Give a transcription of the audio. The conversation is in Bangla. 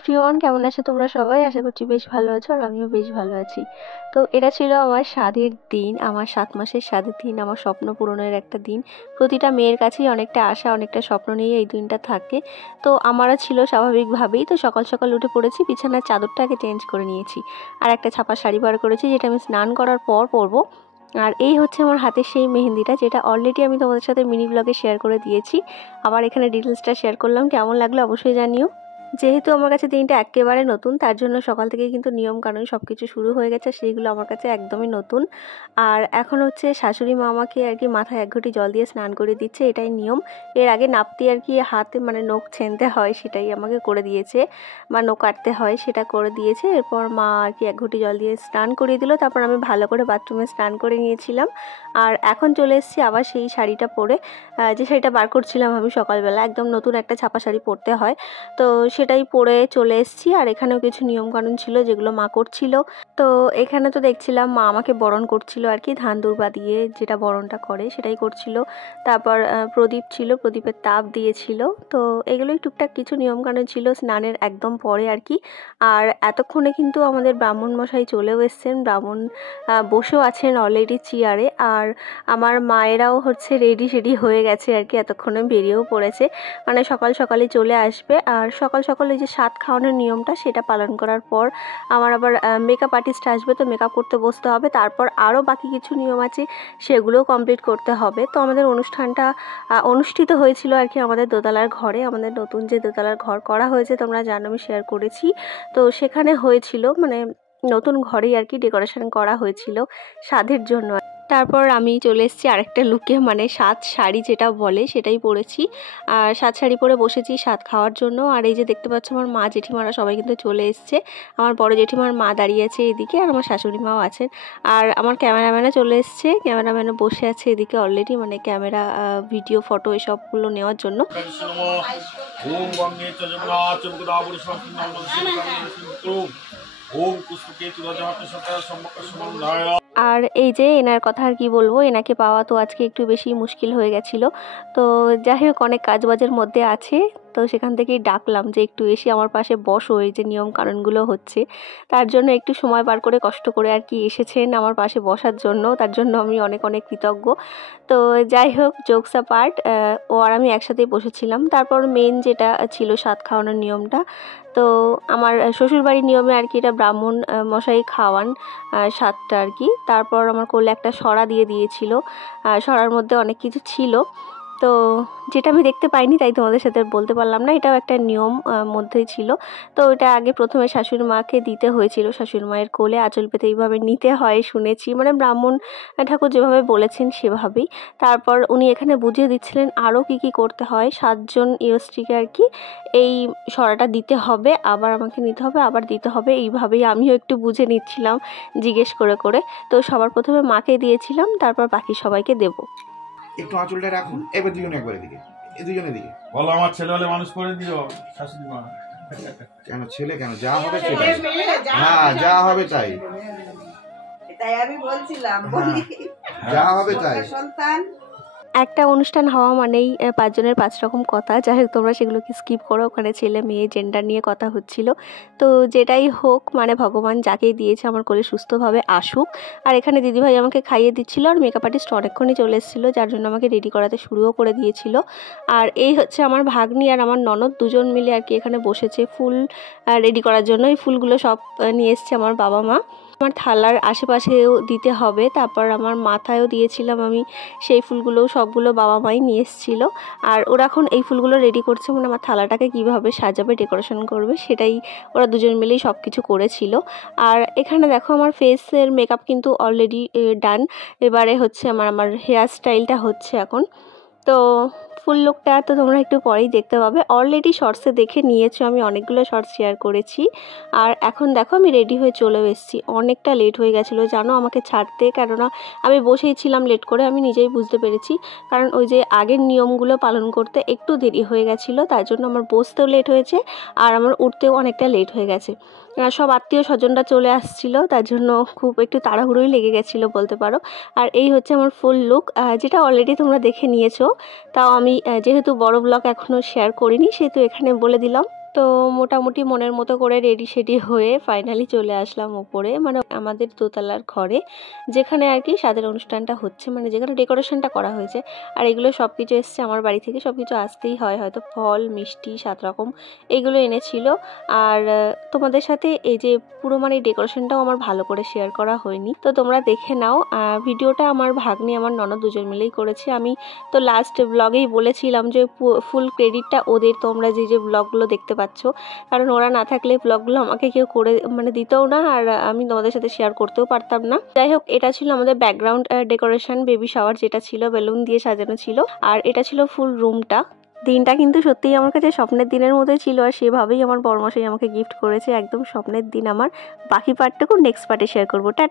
এভরিওয়ান, কেমন আছো তোমরা সবাই? আশা করছি বেশ ভালো আছো, আর আমিও বেশ ভালো আছি। তো এটা ছিল আমার স্বাদের দিন, আমার 7 মাসের স্বাদের দিন, আমার স্বপ্ন পূরণের একটা দিন। প্রতিটা মেয়ের কাছেই অনেকটা আশা, অনেকটা স্বপ্ন নিয়ে এই দিনটা থাকে। তো আমারও ছিল স্বাভাবিকভাবেই। তো সকাল সকাল উঠে পড়েছি, বিছানার চাদরটাকে চেঞ্জ করে নিয়েছি, আর একটা ছাপা শাড়ি বার করেছি, যেটা আমি স্নান করার পর পরবো। আর এই হচ্ছে আমার হাতের সেই মেহেন্দিটা, যেটা অলরেডি আমি তোমাদের সাথে মিনি ব্লগে শেয়ার করে দিয়েছি। আবার এখানে ডিটেলসটা শেয়ার করলাম, কেমন লাগলো অবশ্যই জানিও। যেহেতু আমার কাছে দিনটা একেবারে নতুন, তার জন্য সকাল থেকেই কিন্তু নিয়ম কানুন সব কিছু শুরু হয়ে গেছে, সেইগুলো আমার কাছে একদমই নতুন। আর এখন হচ্ছে শাশুড়ি মা আমাকে আর কি মাথায় 1 ঘটি জল দিয়ে স্নান করে দিচ্ছে, এটাই নিয়ম। এর আগে নাপতি আর কি হাতে মানে নখ ছেনতে হয়, সেটাই আমাকে করে দিয়েছে, বা নখ কাটতে হয় সেটা করে দিয়েছে। এরপর মা আর কি 1 ঘটি জল দিয়ে স্নান করিয়ে দিল, তারপর আমি ভালো করে বাথরুমে স্নান করে নিয়েছিলাম। আর এখন চলে এসেছি আবার সেই শাড়িটা পরে, যে শাড়িটা বার করছিলাম আমি সকালবেলা, একদম নতুন একটা ছাপা শাড়ি পরতে হয়, তো সেটাই পরে চলে এসেছি। আর এখানেও কিছু নিয়মকানুন ছিল যেগুলো মা করছিল। তো এখানে তো দেখছিলাম মা আমাকে বরণ করছিল আর কি, ধান দুর্বা দিয়ে যেটা বরণটা করে সেটাই করছিল। তারপর প্রদীপ ছিল, প্রদীপের তাপ দিয়েছিল। তো এগুলোই টুকটাক কিছু নিয়মকানুন ছিল স্নানের একদম পরে আর কি। আর এতক্ষণে কিন্তু আমাদের ব্রাহ্মণ মশাই চলেও এসছেন, ব্রাহ্মণ বসেও আছেন অলরেডি চেয়ারে। আর আমার মায়েরাও হচ্ছে রেডি শেডি হয়ে গেছে আর কি, এতক্ষণে বেরিয়েও পড়েছে, মানে সকাল সকালে চলে আসবে। আর সকাল সকালে যে সাত খাওয়ানোর নিয়মটা সেটা পালন করার পর আমার আবার মেকআপ আর্টিস্ট আসবে, তো মেকআপ করতে বসতে হবে। তারপর আরও বাকি কিছু নিয়ম আছে, সেগুলোও কমপ্লিট করতে হবে। তো আমাদের অনুষ্ঠানটা অনুষ্ঠিত হয়েছিল আর কি আমাদের দোতলার ঘরে, আমাদের নতুন যে দোতলার ঘর করা হয়েছে তোমরা জানো, আমি শেয়ার করেছি। তো সেখানে হয়েছিল, মানে নতুন ঘরেই আর কি ডেকোরেশন করা হয়েছিল সাধের জন্য। তারপর আমি চলে এসেছি আরেকটা লুকে, মানে সাত শাড়ি যেটা বলে সেটাই পরেছি। আর সাত শাড়ি পরে বসেছি সাত খাওয়ার জন্য। আর এই যে দেখতে পাচ্ছ আমার মা জেঠিমারা সবাই কিন্তু চলে এসছে। আমার বড় জেঠিমার মা দাঁড়িয়ে আছে এদিকে, আর আমার শাশুড়ি মাও আছেন। আর আমার ক্যামেরাম্যানও চলে এসছে, ক্যামেরাম্যানও বসে আছে এদিকে অলরেডি, মানে ক্যামেরা ভিডিও ফটো এসবগুলো নেওয়ার জন্য। আর এই যে এনার কথা আর কি বলবো, এনাকে পাওয়া তো আজকে একটু বেশি মুশকিল হয়ে গেছিলো। তো যাই হোক, অনেক কাজবাজের মধ্যে আছে, তো সেখান থেকেই ডাকলাম যে একটু এসে আমার পাশে বসো, এই যে নিয়ম কানুনগুলো হচ্ছে তার জন্য একটু সময় বার করে কষ্ট করে আর কি এসেছেন আমার পাশে বসার জন্য, তার জন্য আমি অনেক অনেক কৃতজ্ঞ। তো যাই হোক, জোকস পার্ট, ও আর আমি একসাথেই বসেছিলাম। তারপর মেন যেটা ছিল সাত খাওয়ানোর নিয়মটা, তো আমার শ্বশুরবাড়ির নিয়মে আর কি এটা ব্রাহ্মণ মশাই খাওয়ান সাতটা আর কি। তারপর আমার কোলে একটা সরা দিয়ে দিয়েছিল, সরার মধ্যে অনেক কিছু ছিল, তো যেটা আমি দেখতে পাইনি তাই তোমাদের সাথে বলতে পারলাম না, এটাও একটা নিয়ম মধ্যেই ছিল। তো এটা আগে প্রথমে শাশুড়ি মাকে দিতে হয়েছিল, শাশুড়ি মায়ের কোলে আঁচল পেতে এইভাবে নিতে হয় শুনেছি, মানে ব্রাহ্মণ ঠাকুর যেভাবে বলেছেন সেভাবেই। তারপর উনি এখানে বুঝিয়ে দিচ্ছিলেন আরও কি কি করতে হয়, 7জন স্ত্রীকে আর কি এই সরাটা দিতে হবে, আবার আমাকে নিতে হবে, আবার দিতে হবে, এইভাবেই আমিও একটু বুঝে নিচ্ছিলাম জিজ্ঞেস করে করে। তো সবার প্রথমে মাকে দিয়েছিলাম, তারপর বাকি সবাইকে দেবো। একটু আঁচলটা রাখুন, এবার দুজনে একবার এদিকে, এই দুজনের দিকে বলো, আমার ছেলে হলে মানুষ করে দিও শাশুড়ি মা। কেন ছেলে, কেন যা হবে সেটাই, হ্যাঁ যা হবে তাই, তাই আমি বলছিলাম যা হবে তাই। সন্তান একটা অনুষ্ঠান হওয়া মানেই 5 জনের 5 রকম কথা, যাই হোক তোমরা সেগুলোকে স্কিপ করো, ওখানে ছেলে মেয়ে জেন্ডার নিয়ে কথা হচ্ছিল। তো যেটাই হোক, মানে ভগবান যাকেই দিয়েছে আমার কোলে সুস্থভাবে আসুক। আর এখানে দিদিভাই আমাকে খাইয়ে দিচ্ছিল, আর মেকআপ আর্টিস্ট অনেকক্ষণই চলে এসেছিলো, যার জন্য আমাকে রেডি করাতে শুরুও করে দিয়েছিল। আর এই হচ্ছে আমার ভাগ্নি আর আমার ননদ, দুজন মিলে আর কি এখানে বসেছে ফুল রেডি করার জন্য। এই ফুলগুলো সব নিয়ে এসছে আমার বাবা মা, আমার থালার আশেপাশেও দিতে হবে। তারপর আমার মাথায়ও দিয়েছিলাম আমি, সেই ফুলগুলোও সবগুলো বাবা মাই নিয়ে এসেছিলো। আর ওরা এখন এই ফুলগুলো রেডি করছে, মানে আমার থালাটাকে কীভাবে সাজাবে, ডেকোরেশন করবে, সেটাই ওরা দুজন মিলেই সব কিছু করেছিল। আর এখানে দেখো আমার ফেসের মেকআপ কিন্তু অলরেডি ডান। এবারে হচ্ছে আমার হেয়ার স্টাইলটা হচ্ছে এখন। তো ফুল লুকটা তো তোমরা একটু পরেই দেখতে পাবে, অলরেডি শর্টসে দেখে নিয়েছো, আমি অনেকগুলো শর্টস শেয়ার করেছি। আর এখন দেখো আমি রেডি হয়ে চলেও এসেছি, অনেকটা লেট হয়ে গেছিলো জানো আমাকে ছাড়তে, কেননা আমি বসেই ছিলাম লেট করে, আমি নিজেই বুঝতে পেরেছি, কারণ ওই যে আগের নিয়মগুলো পালন করতে একটু দেরি হয়ে গেছিলো, তার জন্য আমার বসতেও লেট হয়েছে, আর আমার উঠতেও অনেকটা লেট হয়ে গেছে। সব আত্মীয় স্বজনরা চলে আসছিল, তার জন্য খুব একটু তাড়াহুড়োই লেগে গেছিলো বলতে পারো। আর এই হচ্ছে আমার ফুল লুক, যেটা অলরেডি তোমরা দেখে নিয়েছো, তাও আমি যেহেতু বড় ব্লগ এখনও শেয়ার করিনি, সেহেতু এখানে বলে দিলাম। তো মোটামুটি মনের মতো করে রেডি সেডি হয়ে ফাইনালি চলে আসলাম ওপরে, মানে আমাদের দোতলার ঘরে, যেখানে আর কি স্বাদের অনুষ্ঠানটা হচ্ছে, মানে যেখানে ডেকোরেশনটা করা হয়েছে। আর এগুলো সব কিছু এসছে আমার বাড়ি থেকে, সব কিছু আসতেই হয়, হয়তো ফল মিষ্টি 7 রকম এগুলো এনেছিল। আর তোমাদের সাথে এই যে পুরো মানে ডেকোরেশনটাও আমার ভালো করে শেয়ার করা হয়নি, তো তোমরা দেখে নাও। ভিডিওটা আমার ভাগ্নি আমার ননদ দুজন মিলেই করেছে। আমি তো লাস্ট ব্লগেই বলেছিলাম যে ফুল ক্রেডিটটা ওদের, তোমরা যে যে ব্লগগুলো দেখতে পাচ্ছ, কারণ ওরা না থাকলে ব্লগগুলো আমাকে কেউ করে মানে দিতেও না, আর আমি তোমাদের সাথে শেয়ার করতেও পারতাম না। যাই হোক, এটা ছিল আমাদের ব্যাকগ্রাউন্ড ডেকোরেশন, বেবি শাওয়ার যেটা ছিল, বেলুন দিয়ে সাজানো ছিল। আর এটা ছিল ফুল রুমটা। দিনটা কিন্তু সত্যিই আমার কাছে স্বপ্নের দিনের মতোই ছিল, আর সেভাবেই আমার বরমশাই আমাকে গিফট করেছে, একদম স্বপ্নের দিন আমার। বাকি পার্টটুকু নেক্সট পার্টে শেয়ার করবো। টাটা।